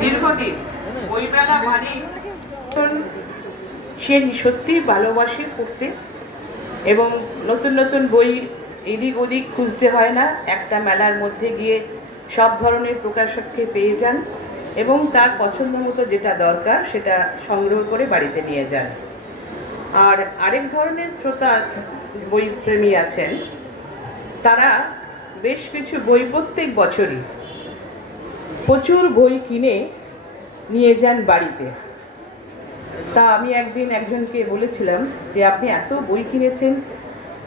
দীর্ঘদিন বইমেলা মানে সে সত্যি ভালোবাসে পড়তে এবং নতুন নতুন বই এদিক ওদিক খুঁজতে হয় না, একটা মেলার মধ্যে গিয়ে সব ধরনের প্রকাশককে পেয়ে যান এবং তার পছন্দ মতো যেটা দরকার সেটা সংগ্রহ করে বাড়িতে নিয়ে যান। আর আরেক ধরনের শ্রোতা বইপ্রেমী আছেন, তারা বেশ কিছু বই প্রত্যেক বছরই প্রচুর বই কিনে নিয়ে যান বাড়িতে। তা আমি একদিন একজনকে বলেছিলাম যে আপনি এত বই কিনেছেন,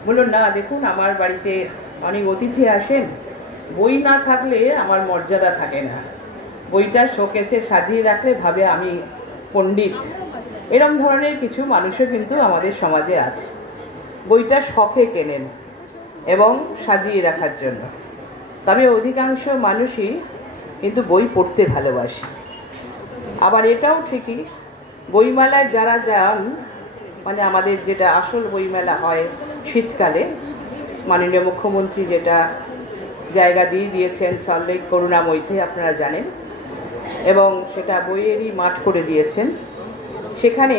বলুন না দেখুন আমার বাড়িতে অনেক অতিথি আসেন, বই না থাকলে আমার মর্যাদা থাকে না, বইটা শোকেসে সাজিয়ে রাখলে ভাবে আমি পণ্ডিত। এরম ধরনের কিছু মানুষও কিন্তু আমাদের সমাজে আছে, বইটা শখে কেনেন এবং সাজিয়ে রাখার জন্য। তবে অধিকাংশ মানুষই কিন্তু বই পড়তে ভালোবাসে। আবার এটাও ঠিকই, বইমেলায় যারা যান, মানে আমাদের যেটা আসল বইমেলা হয় শীতকালে, মাননীয় মুখ্যমন্ত্রী যেটা জায়গা দিয়ে দিয়েছেন সল্টলেক করুণাময়ীতে আপনারা জানেন, এবং সেটা বইয়েরই মাঠ করে দিয়েছেন। সেখানে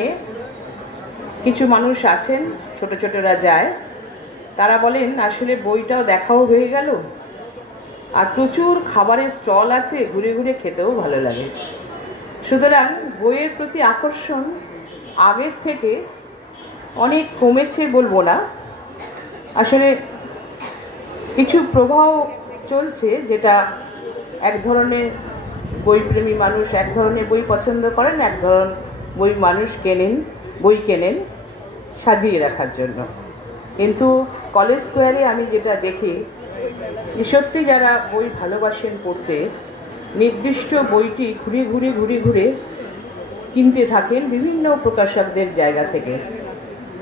কিছু মানুষ আছেন, ছোট ছোটরা যায়, তারা বলেন আসলে বইটাও দেখাও হয়ে গেল আর প্রচুর খাবারের স্টল আছে, ঘুরে ঘুরে খেতেও ভালো লাগে। সুতরাং বইয়ের প্রতি আকর্ষণ আগের থেকে অনেক কমেছে বলবো না, আসলে কিছু প্রভাব চলছে, যেটা এক ধরনের বইপ্রেমী মানুষ এক ধরনের বই পছন্দ করেন, এক ধরনের বই কেনেন সাজিয়ে রাখার জন্য। কিন্তু কলেজ স্কোয়ারে আমি যেটা দেখি, সত্যি যারা বই ভালোবাসেন পড়তে, নির্দিষ্ট বইটি ঘুরে ঘুরে কিনতে থাকেন বিভিন্ন প্রকাশকদের জায়গা থেকে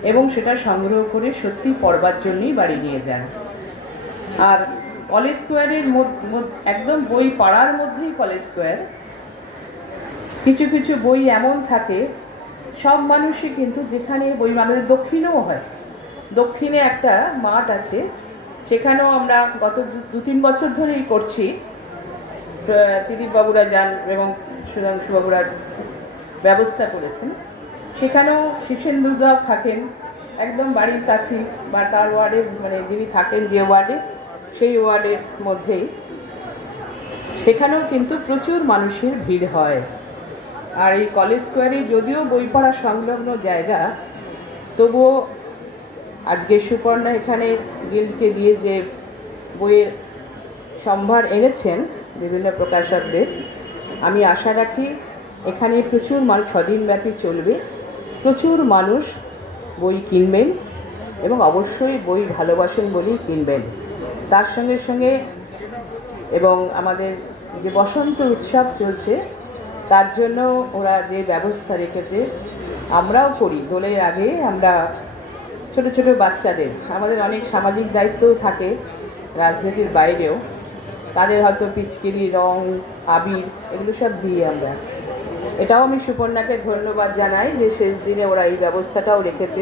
এবং সেটা সংগ্রহ করে সত্যি পড়বার জন্যই বাড়ি নিয়ে যান। আর কলেজ স্কোয়ারের একদম বই পাড়ার মধ্যেই কলেজ স্কোয়ার, কিছু কিছু বই এমন থাকে সব মানুষই কিন্তু, যেখানে বই আমাদের দক্ষিণেও হয়, দক্ষিণে একটা মাঠ আছে, সেখানেও আমরা গত 2-3 বছর ধরেই করছি, দিলীপবাবুরা যান এবং সুধাংশুবাবুরা ব্যবস্থা করেছেন। সেখানেও শীর্ষেন্দুদা থাকেন একদম বাড়ির কাছে, বা তার ওয়ার্ডে, মানে যিনি থাকেন যে ওয়ার্ডে, সেই ওয়ার্ডের মধ্যেই সেখানেও কিন্তু প্রচুর মানুষের ভিড় হয়। আর এই কলেজ স্কোয়ারে যদিও বই পড়া সংলগ্ন জায়গা, তবুও আজকে সুপর্ণা এখানে গিল্ডকে দিয়ে যে বইয়ের সম্ভার এনেছেন বিভিন্ন প্রকাশকদের, আমি আশা রাখি এখানে প্রচুর মানুষ 6 দিন ব্যাপী চলবে, প্রচুর মানুষ বই কিনবেন এবং অবশ্যই বই ভালোবাসেন বলেই কিনবেন। তার সঙ্গে সঙ্গে এবং আমাদের যে বসন্ত উৎসব চলছে, তার জন্য ওরা যে ব্যবস্থা রেখেছে আমরাও করি। দোলের আগে আমরা ছোট ছোট বাচ্চাদের, আমাদের অনেক সামাজিক দায়িত্বও থাকে রাজনীতির বাইরেও, তাদের হয়তো পিচকিরি, রং, আবির এগুলো সব দিয়ে আমরা, এটাও আমি সুপর্ণাকে ধন্যবাদ জানাই যে শেষ দিনে ওরা এই ব্যবস্থাটাও রেখেছে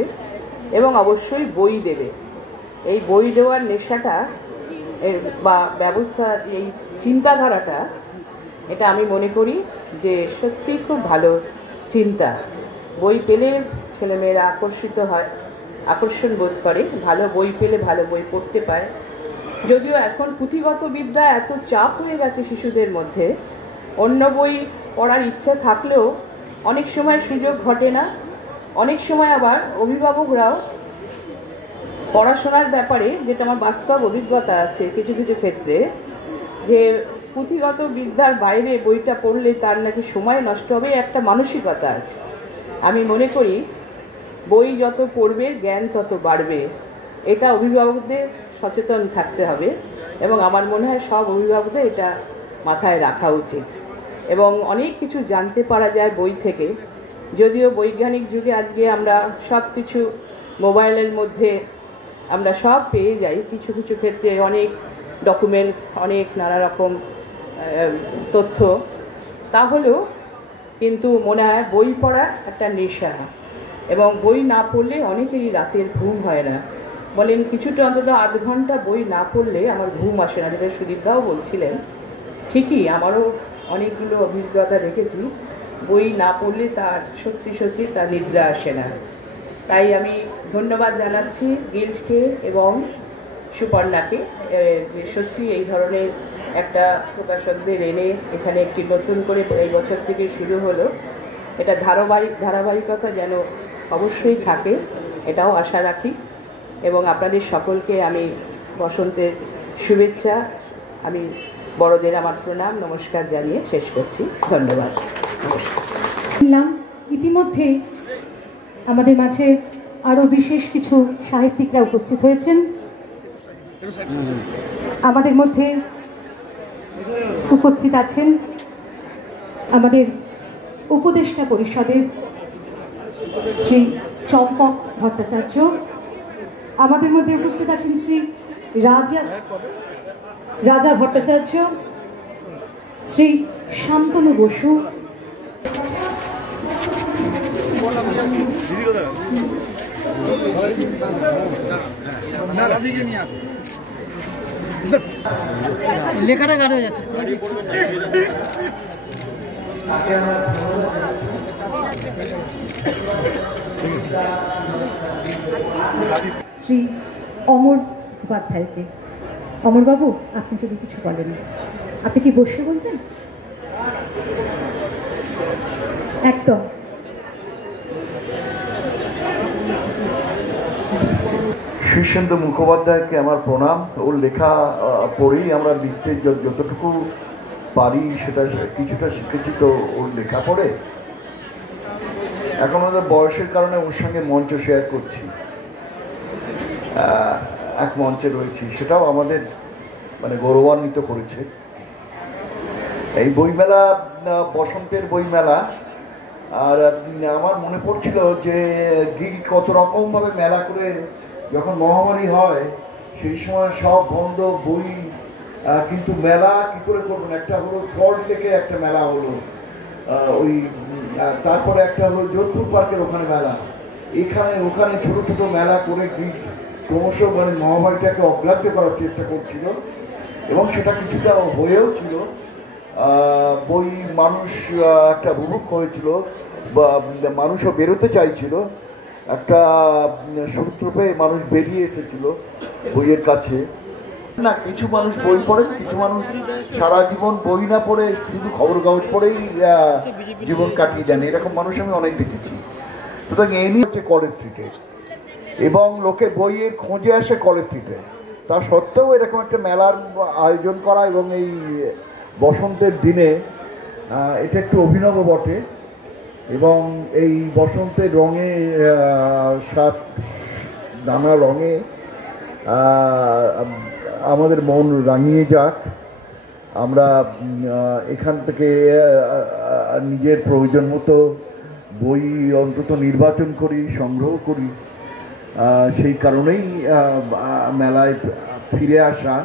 এবং অবশ্যই বই দেবে। এই বই দেওয়ার নেশাটা বা ব্যবস্থা, এই চিন্তাধারাটা, এটা আমি মনে করি যে সত্যি খুব ভালো চিন্তা। বই পেলে ছেলেমেয়েরা আকর্ষণ বোধ করে, ভালো বই পেলে ভালো বই পড়তে পারে। যদিও এখন পুঁথিগত বিদ্যা এত চাপ হয়ে গেছে শিশুদের মধ্যে, অন্য বই পড়ার ইচ্ছা থাকলেও অনেক সময় সুযোগ ঘটে না। অনেক সময় আবার অভিভাবকরাও পড়াশোনার ব্যাপারে, যেটা আমার বাস্তব অভিজ্ঞতা আছে কিছু কিছু ক্ষেত্রে, যে পুঁথিগত বিদ্যার বাইরে বইটা পড়লে তার নাকি সময় নষ্ট হবে, একটা মানসিকতা আছে। আমি মনে করি বই যত পড়বে জ্ঞান তত বাড়বে, এটা অভিভাবকদের সচেতন থাকতে হবে এবং আমার মনে হয় সব অভিভাবকদের এটা মাথায় রাখা উচিত। এবং অনেক কিছু জানতে পারা যায় বই থেকে, যদিও বৈজ্ঞানিক যুগে আজকে আমরা সব কিছু মোবাইলের মধ্যে আমরা সব পেয়ে যাই, কিছু কিছু ক্ষেত্রে অনেক ডকুমেন্টস, অনেক নানা রকম তথ্য, তাহলেও কিন্তু মনে হয় বই পড়া একটা নেশা, এবং বই না পড়লে অনেকেরই রাতের ঘুম হয় না। বলেন কিছুটা অন্তত 8 ঘন্টা বই না পড়লে আমার ঘুম আসে না, যেটা সুদীপদাও বলছিলেন। ঠিকই, আমারও অনেকগুলো অভিজ্ঞতা রেখেছি, বই না পড়লে তার সত্যি সত্যি তার নিদ্রা আসে না। তাই আমি ধন্যবাদ জানাচ্ছি গিল্ডকে এবং সুপর্ণাকে, যে সত্যি এই ধরনের একটা প্রকাশকদের এনে এখানে একটি নতুন করে এই বছর থেকে শুরু হলো। এটা ধারাবাহিকতা যেন অবশ্যই থাকে, এটাও আশা রাখি। এবং আপনাদের সকলকে আমি বসন্তের শুভেচ্ছা, আমি বড়দের আমার প্রণাম নমস্কার জানিয়ে শেষ করছি। ধন্যবাদ। ইতিমধ্যে আমাদের মাঝে আরও বিশেষ কিছু সাহিত্যিকরা উপস্থিত হয়েছেন। আমাদের মধ্যে উপস্থিত আছেন আমাদের উপদেষ্টা পরিষদের শ্রী চম্পক ভট্টাচার্য, আমাদের মধ্যে উপস্থিত আছেন শ্রী রাজা ভট্টাচার্য, শ্রী শান্তনু বসু, লেখাটা গান হয়ে যাচ্ছে। শ্রী অমর উপাধ্যায়কে। অমরবাবু, আপনি যদি কিছু বলেন, আপনি কি বসে বলতেন? একদম। শীর্ষেন্দু মুখোপাধ্যায়কে আমার প্রণাম। ওর লেখা পড়েই আমরা লিখতে যতটুকু পারি সেটা কিছুটা শিখেছি, তো ওর লেখা পড়ে এখন আমাদের বয়সের কারণে ওর সঙ্গে মঞ্চ শেয়ার করছি, এক মঞ্চে রয়েছি, সেটাও আমাদের মানে গৌরবান্বিত করেছে। এই বইমেলা, বসন্তের বইমেলা, আর আমার মনে পড়ছিল যে গিল্ড কত রকমভাবে মেলা করে, যখন মহামারী হয় সেই সময় সব বন্ধ বই, কিন্তু মেলা কি করে করবেন, একটা হলো সল্ট লেকে একটা মেলা হলো, ওই তারপরে একটা হলো যোধপুর পার্কের ওখানে মেলা, এখানে ওখানে ছোট ছোট মেলা করে গিল্ড ক্রমশ মানে মহামারীটাকে অগ্রাহ্য করার চেষ্টা করছিল এবং সেটা কিছুটা হয়েও ছিল। বই মানুষ একটা বুভুক্ষ হয়েছিল, বা মানুষও বেরোতে চাইছিল, একটা সূত্রপে মানুষ বেরিয়ে এসেছিল বইয়ের কাছে। না, কিছু মানুষ বই পড়েন, কিছু মানুষ সারা জীবন বই না পড়ে শুধু খবর কাগজ পড়েই জীবন কাটিয়ে দেন, এরকম মানুষ আমি অনেক দেখেছি। সুতরাং এই নিয়ে হচ্ছে কলেজ স্ট্রিটে, এবং লোকে বইয়ের খোঁজে আসে কলেজ স্ট্রিটে, তা সত্ত্বেও এরকম একটা মেলার আয়োজন করা এবং এই বসন্তের দিনে এটা একটু অভিনব বটে। এবং এই বসন্তের রঙে, নানা রঙে আমাদের মন রাঙিয়ে যাক। আমরা এখান থেকে নিজের প্রয়োজন মতো বই অন্তত নির্বাচন করি, সংগ্রহ করি। সেই কারণেই মেলায় ফিরে আসা।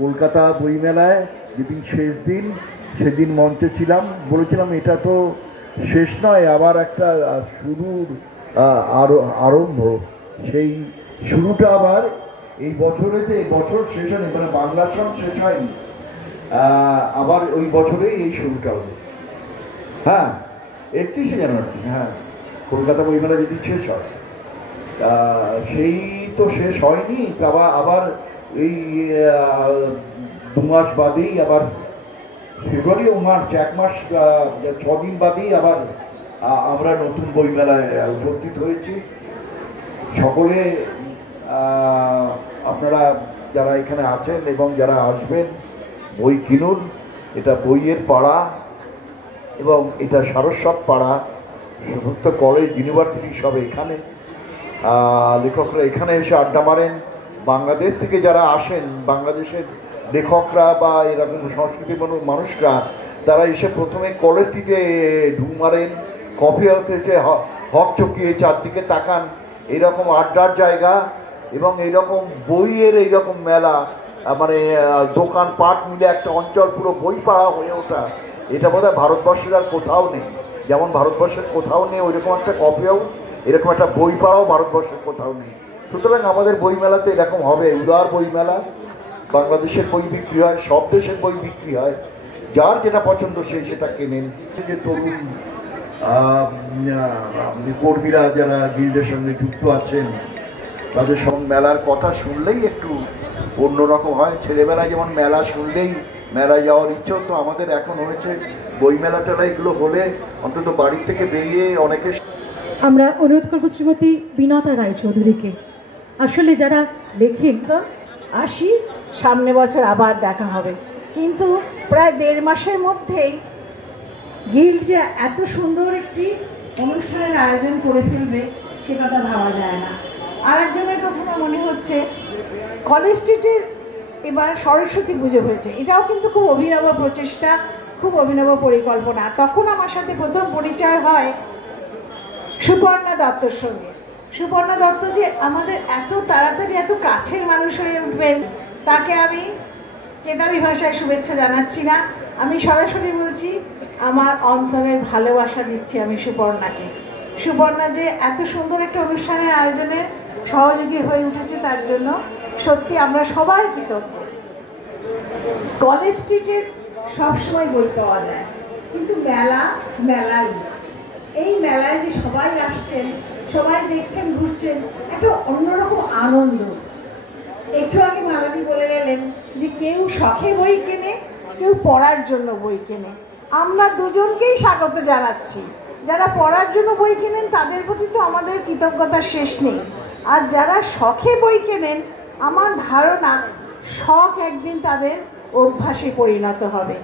কলকাতা বইমেলায় যেদিন শেষ দিন, সেদিন মঞ্চে ছিলাম, বলেছিলাম এটা তো শেষ নয়, আবার একটা শুরুর আরম্ভ। সেই শুরুটা আবার এই বছরেতে, বছর শেষ হয়নি, মানে বাংলা সন শেষ হয়নি, আবার ওই বছরেই এই শুরুটা হলো। হ্যাঁ, 31শে জানুয়ারি, হ্যাঁ, কলকাতা বইমেলা যদি শেষ হয়, সেই তো শেষ হয়নি, আবার এই 2 মাস বাদেই, আবার ফেব্রুয়ারি ও মার্চ, 1 মাস 6 দিন বাদেই আবার আমরা নতুন বইমেলায় উপস্থিত হয়েছি। সকলে আপনারা যারা এখানে আছেন এবং যারা আসবেন, বই কিনুন। এটা বইয়ের পাড়া এবং এটা সারস্বত পাড়া, সমস্ত কলেজ ইউনিভার্সিটি সব এখানে, লেখকরা এখানে এসে আড্ডা মারেন। বাংলাদেশ থেকে যারা আসেন, বাংলাদেশের লেখকরা বা এরকম সংস্কৃতির মানুষরা, তারা এসে প্রথমে কলেজ থেকে ঢুক মারেন, কফি হাউসে এসে হক চকিয়ে চারদিকে তাকান, এইরকম আড্ডার জায়গা এবং এইরকম বইয়ের এইরকম মেলা, মানে দোকান পাট মিলে একটা অঞ্চল পুরো বই পাড়া হয়ে ওঠা, এটা বোধহয় ভারতবর্ষের আর কোথাও নেই। যেমন ভারতবর্ষের কোথাও নেই ওইরকম একটা কফি হাউস, এরকম একটা বই পাড়াও ভারতবর্ষের কোথাও নেই। সুতরাং আমাদের বইমেলাতে এরকম হবে, উদার বইমেলা। বাংলাদেশের বই বিক্রি হয়, সব দেশের বই বিক্রি হয়, যার যেটা পছন্দ সে সেটা কেনেন। যে তরুণ কর্মীরা যারা গিল্ডের সঙ্গে যুক্ত আছেন তাদের সঙ্গে মেলার কথা শুনলেই একটু অন্যরকম হয়। ছেলেবেলায় যেমন মেলা শুনলেই মেলায় যাওয়ার ইচ্ছে হতো, আমাদের এখন হয়েছে বই মেলা টেলা এগুলো হলে অন্তত বাড়ি থেকে বেরিয়ে অনেকে। আমরা অনুরোধ করবো শ্রীমতী বিনতা রায়চৌধুরীকে, আসলে যারা লেখেন। আসি, সামনে বছর আবার দেখা হবে, কিন্তু প্রায় 1.5 মাসের মধ্যেই গিল্ড যে এত সুন্দর একটি অনুষ্ঠানের আয়োজন করে ফেলবে সে কথা ভাবা যায় না। আর একজনের কথা মনে হচ্ছে কলেজ স্ট্রিটের এবার সরস্বতী পুজো হয়েছে, এটাও কিন্তু খুব অভিনব প্রচেষ্টা, খুব অভিনব পরিকল্পনা। তখন আমার সাথে প্রথম পরিচয় হয় সুপর্ণা দত্তর সঙ্গে। সুপর্ণা দত্ত যে আমাদের এত তাড়াতাড়ি এত কাছের মানুষ হয়ে উঠবেন তাকে আমি কেতাবি ভাষায় শুভেচ্ছা জানাচ্ছি না, আমি সরাসরি বলছি আমার অন্তরের ভালোবাসা দিচ্ছি আমি সুপর্ণাকে। সুপর্ণা যে এত সুন্দর একটা অনুষ্ঠানের আয়োজনে সহযোগী হয়ে উঠেছে তার জন্য সত্যি আমরা সবাই কৃতজ্ঞ। কলেজ স্ট্রিটের সবসময় বই পাওয়া যায়, কিন্তু মেলাই এই মেলায় যে সবাই আসছেন, সবাই দেখছেন, ঘুরছেন, একটা অন্যরকম আনন্দ। একটু আগে মালাদি বলে গেলেন যে কেউ শখে বই কেনে, কেউ পড়ার জন্য বই কেনে। আমরা দুজনকেই স্বাগত জানাচ্ছি। যারা পড়ার জন্য বই কেনেন তাদের প্রতি তো আমাদের কৃতজ্ঞতার শেষ নেই, আর যারা শখে বই কেনেন আমার ধারণা শখ একদিন তাদের অভ্যাসে পরিণত হবে।